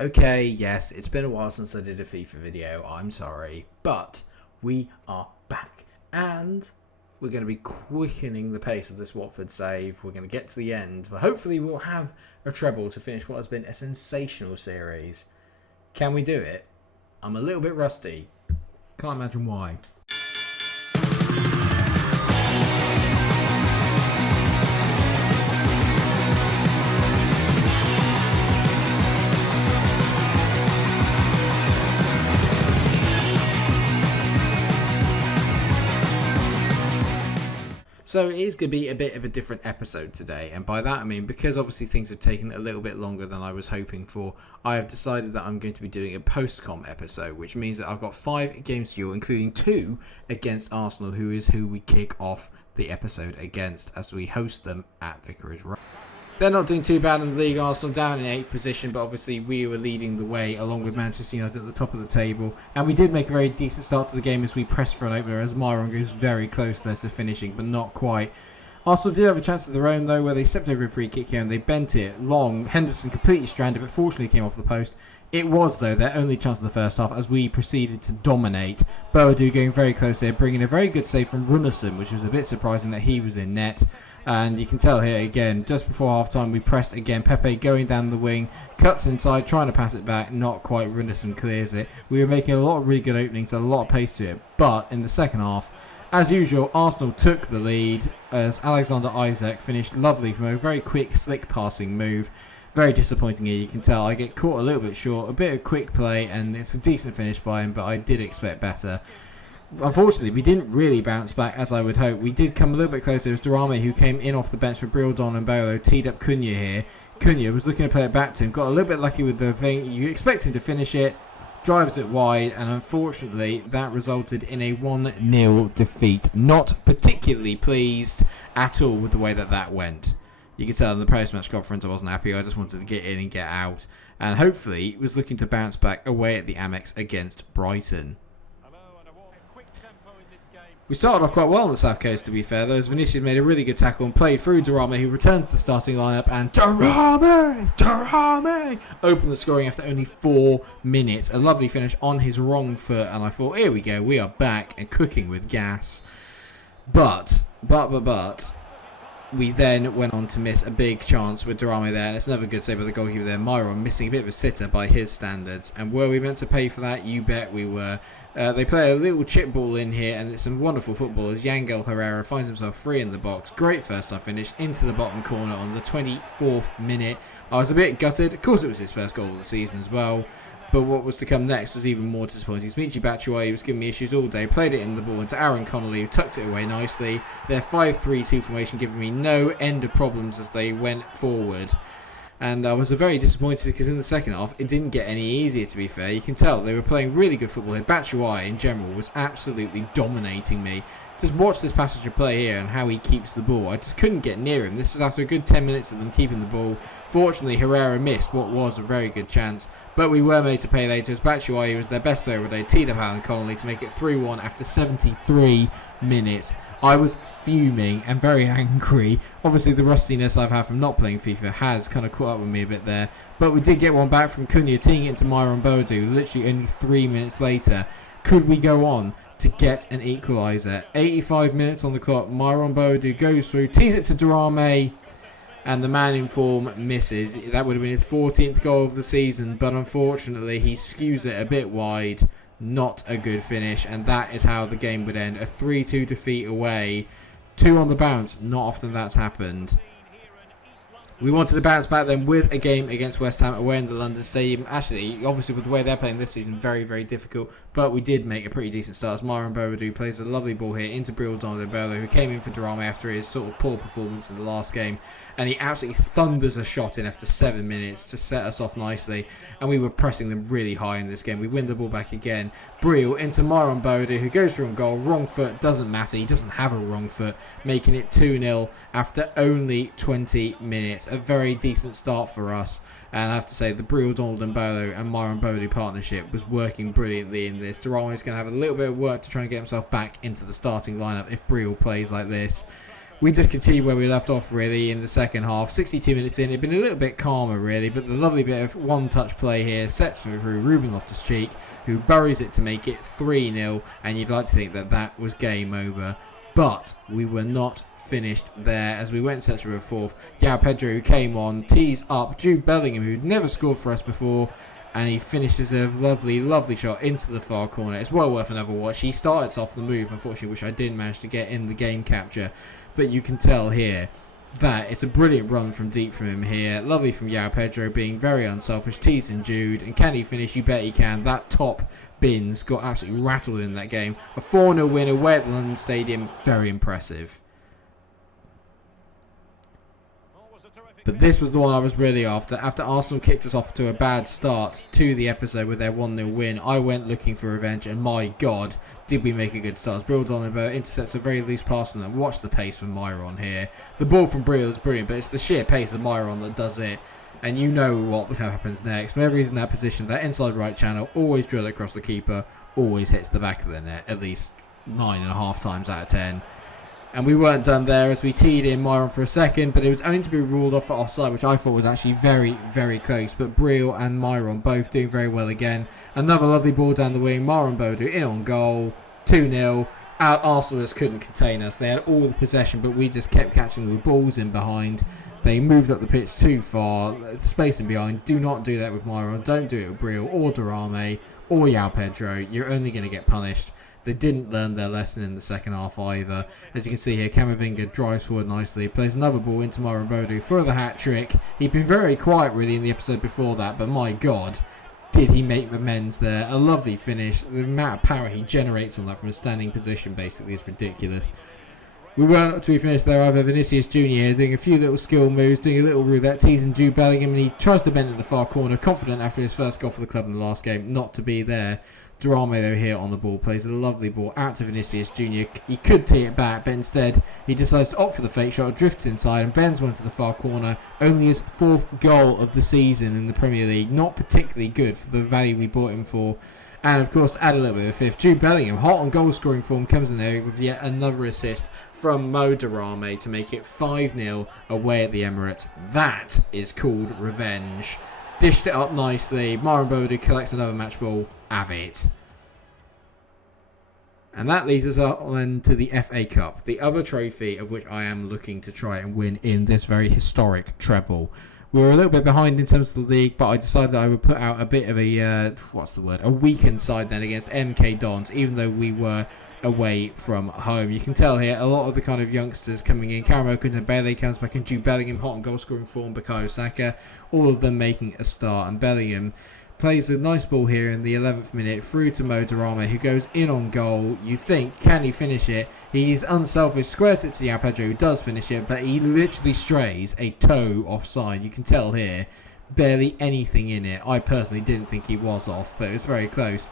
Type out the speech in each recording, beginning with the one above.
Okay, yes, it's been a while since I did a FIFA video, I'm sorry, but we are back, and we're going to be quickening the pace of this Watford save. We're going to get to the end, but hopefully we'll have a treble to finish what has been a sensational series. Can we do it? I'm a little bit rusty. Can't imagine why. So it is going to be a bit of a different episode today, and by that I mean because obviously things have taken a little bit longer than I was hoping for, I have decided that I'm going to be doing a post-com episode, which means that I've got 5 games to you, including 2 against Arsenal, who is who we kick off the episode against as we host them at Vicarage Road. They're not doing too bad in the league. Arsenal down in 8th position, but obviously we were leading the way along with Manchester United at the top of the table. And we did make a very decent start to the game as we pressed for an opener, as MikeRo goes very close there to finishing, but not quite. Arsenal did have a chance of their own though, where they stepped over a free kick here and they bent it long. Henderson completely stranded, but fortunately came off the post. It was, though, their only chance of the first half as we proceeded to dominate. Boadu going very close here, bringing a very good save from Runnison, which was a bit surprising that he was in net. And you can tell here again, just before half-time, we pressed again. Pepe going down the wing, cuts inside, trying to pass it back. Not quite. Runnison clears it. We were making a lot of really good openings, a lot of pace to it. But in the second half, as usual, Arsenal took the lead as Alexander Isak finished lovely from a very quick, slick passing move. Very disappointing here, you can tell. I get caught a little bit short, a bit of quick play, and it's a decent finish by him, but I did expect better. Unfortunately, we didn't really bounce back as I would hope. We did come a little bit closer. It was Durame who came in off the bench for Brildon and Bolo, teed up Cunha here. Cunha was looking to play it back to him, got a little bit lucky with the thing. You expect him to finish it, drives it wide, and unfortunately that resulted in a 1-0 defeat. Not particularly pleased at all with the way that went. You can tell in the post-match conference I wasn't happy. I just wanted to get in and get out. And hopefully was looking to bounce back away at the Amex against Brighton. We started off quite well on the South Coast, to be fair, though, as Vinicius made a really good tackle and played through Durame, who returned to the starting lineup, and Durame opened the scoring after only 4 minutes. A lovely finish on his wrong foot, and I thought, here we go, we are back and cooking with gas. But, we then went on to miss a big chance with Durame there, and it's another good save by the goalkeeper there. MikeRo missing a bit of a sitter by his standards, and were we meant to pay for that? You bet we were. They play a little chip ball in here, and it's some wonderful football as Yangel Herrera finds himself free in the box. Great first time finish into the bottom corner on the 24th minute. I was a bit gutted. Of course, it was his first goal of the season as well. But what was to come next was even more disappointing. Michy Batshuayi was giving me issues all day. Played it in the ball into Aaron Connolly, who tucked it away nicely. Their 5-3-2 formation giving me no end of problems as they went forward. And I was very disappointed because in the second half, it didn't get any easier, to be fair. You can tell they were playing really good football here. Batshuayi, in general, was absolutely dominating me. Just watch this passage of play here and how he keeps the ball. I just couldn't get near him. This is after a good 10 minutes of them keeping the ball. Fortunately, Herrera missed what was a very good chance. But we were made to pay later as Batshuayi was their best player of the day. Teed up Aaron Connolly to make it 3-1 after 73 minutes. I was fuming and very angry. Obviously, the rustiness I've had from not playing FIFA has kind of caught up with me a bit there. But we did get one back from Cunha, teeing it into MikeRo Boadu literally only 3 minutes later. Could we go on to get an equaliser? 85 minutes on the clock. MikeRo Boadu goes through, tees it to Durame, and the man in form misses. That would have been his 14th goal of the season, but unfortunately he skews it a bit wide. Not a good finish, and that is how the game would end. A 3-2 defeat away. 2 on the bounce. Not often that's happened. We wanted to bounce back then with a game against West Ham away in the London Stadium. Actually, obviously with the way they're playing this season, very, very difficult. But we did make a pretty decent start as MikeRo Boadu plays a lovely ball here into Brildon and Bolo, who came in for Durame after his sort of poor performance in the last game. And he absolutely thunders a shot in after 7 minutes to set us off nicely. And we were pressing them really high in this game. We win the ball back again. Brill into MikeRo Boadu, who goes for a goal. Wrong foot, doesn't matter. He doesn't have a wrong foot, making it 2-0 after only 20 minutes. A very decent start for us. And I have to say, the Brill, Donald and Bolo and MikeRo Boadu partnership was working brilliantly in this. Durame is going to have a little bit of work to try and get himself back into the starting lineup if Brill plays like this. we just continued where we left off really in the second half. 62 minutes in, it'd been a little bit calmer really, but the lovely bit of one-touch play here sets through Ruben Loftus-Cheek, who buries it to make it 3-0, and you'd like to think that that was game over. But we were not finished there as we went set to a fourth. João Pedro, who came on, tees up Jude Bellingham, who'd never scored for us before, and he finishes a lovely, lovely shot into the far corner. It's well worth another watch. He starts off the move, unfortunately, which I didn't manage to get in the game capture. But you can tell here that it's a brilliant run from deep from him here. Lovely from João Pedro, being very unselfish. Teasing Jude. And can he finish? You bet he can. That top bins got absolutely rattled in that game. A 4-0 win away at the London Stadium. Very impressive. But this was the one I was really after. After Arsenal kicked us off to a bad start to the episode with their 1-0 win, I went looking for revenge, and my God, did we make a good start. Brill Donabo intercepts a very loose pass from them. Watch the pace from Myron here. The ball from Brill is brilliant, but it's the sheer pace of Myron that does it. And you know what happens next. Whenever he's in that position, that inside right channel, always drill it across the keeper, always hits the back of the net, at least 9.5 times out of 10. And we weren't done there as we teed in Myron for a second, but it was only to be ruled off for offside, which I thought was actually very, very close. But Brill and Myron both doing very well again. Another lovely ball down the wing. Myron Bodu in on goal. 2-0. Arsenal just couldn't contain us. They had all the possession, but we just kept catching the balls in behind. They moved up the pitch too far. The space in behind. Do not do that with Myron. Don't do it with Brill or Durame or João Pedro. You're only going to get punished. They didn't learn their lesson in the second half either. As you can see here, Camavinga drives forward nicely, plays another ball into Myron Bodu for the hat-trick. He'd been very quiet really in the episode before that, but my God, did he make amends there. A lovely finish. The amount of power he generates on that from a standing position basically is ridiculous. We weren't to be finished there either. Vinicius Jr. here doing a few little skill moves, doing a little roulette, teasing Jude Bellingham, and he tries to bend at the far corner, confident after his first goal for the club in the last game not to be there. Durame though here on the ball, plays a lovely ball out to Vinicius Jr. He could tee it back, but instead he decides to opt for the fake shot, drifts inside and bends one to the far corner. Only his 4th goal of the season in the Premier League. Not particularly good for the value we bought him for. And of course, to add a little bit of a fifth, Jude Bellingham, hot on goal scoring form, comes in there with yet another assist from Mo Durame to make it 5-0 away at the Emirates. That is called revenge. Dished it up nicely. Myron Bodu collects another match ball. Have it. And that leads us on to the FA Cup, the other trophy of which I am looking to try and win in this very historic treble. We were a little bit behind in terms of the league, but I decided that I would put out a bit of a weakened side then against MK Dons, even though we were away from home. You can tell here a lot of the kind of youngsters coming in. Karamo Kuntembele comes back in, Jude Bellingham, hot and goal scoring form, Bukayo Saka, all of them making a start, and Bellingham plays a nice ball here in the 11th minute through to Mo Durame, who goes in on goal. You think, can he finish it? He's unselfish, squares it to João Pedro, who does finish it, but he literally strays a toe offside. You can tell here, barely anything in it. I personally didn't think he was off, but it was very close.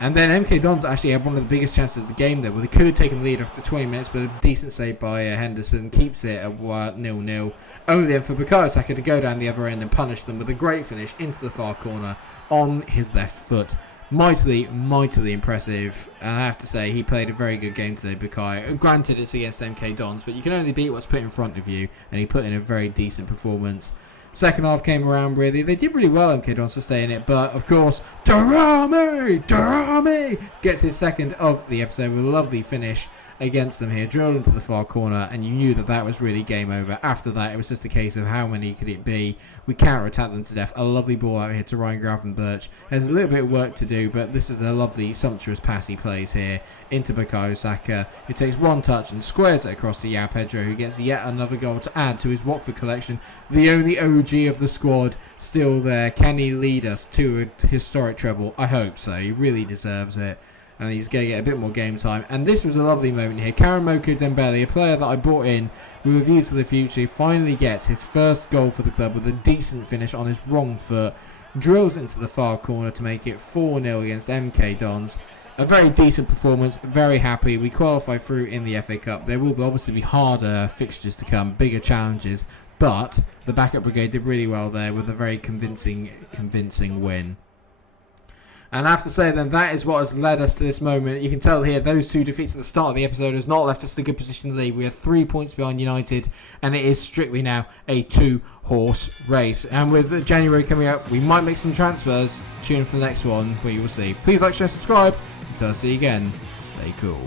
And then MK Dons actually had one of the biggest chances of the game there, where they could have taken the lead after 20 minutes, but a decent save by Henderson keeps it at 0-0. Only then for Bukayo Saka to go down the other end and punish them with a great finish into the far corner on his left foot. Mightily, mightily impressive. And I have to say, he played a very good game today, Bukayo. Granted, it's against MK Dons, but you can only beat what's put in front of you, and he put in a very decent performance. Second half came around really. They did really well, MK Dons, to stay in it. But, of course, Durame gets his second of the episode with a lovely finish against them here. Drilled into the far corner, and you knew that that was really game over. After that, it was just a case of how many could it be. We counter-attacked them to death. A lovely ball out here to Ryan Gravenberch. There's a little bit of work to do, but this is a lovely, sumptuous pass he plays here into Bukayo Saka, who takes one touch and squares it across to João Pedro, who gets yet another goal to add to his Watford collection. The only OG of the squad still there. Can he lead us to a historic treble? I hope so. He really deserves it. And he's going to get a bit more game time. And this was a lovely moment here. Karamo Kuntembele, a player that I brought in with a view to the future, he finally gets his first goal for the club with a decent finish on his wrong foot. Drills into the far corner to make it 4-0 against MK Dons. A very decent performance. Very happy. We qualify through in the FA Cup. There will obviously be harder fixtures to come, bigger challenges. But the backup brigade did really well there with a very convincing win. And I have to say then, that is what has led us to this moment. You can tell here, those 2 defeats at the start of the episode has not left us in a good position in the league. We are 3 points behind United, and it is strictly now a 2-horse race. And with January coming up, we might make some transfers. Tune in for the next one, where you will see. Please like, share, subscribe. Until I see you again, stay cool.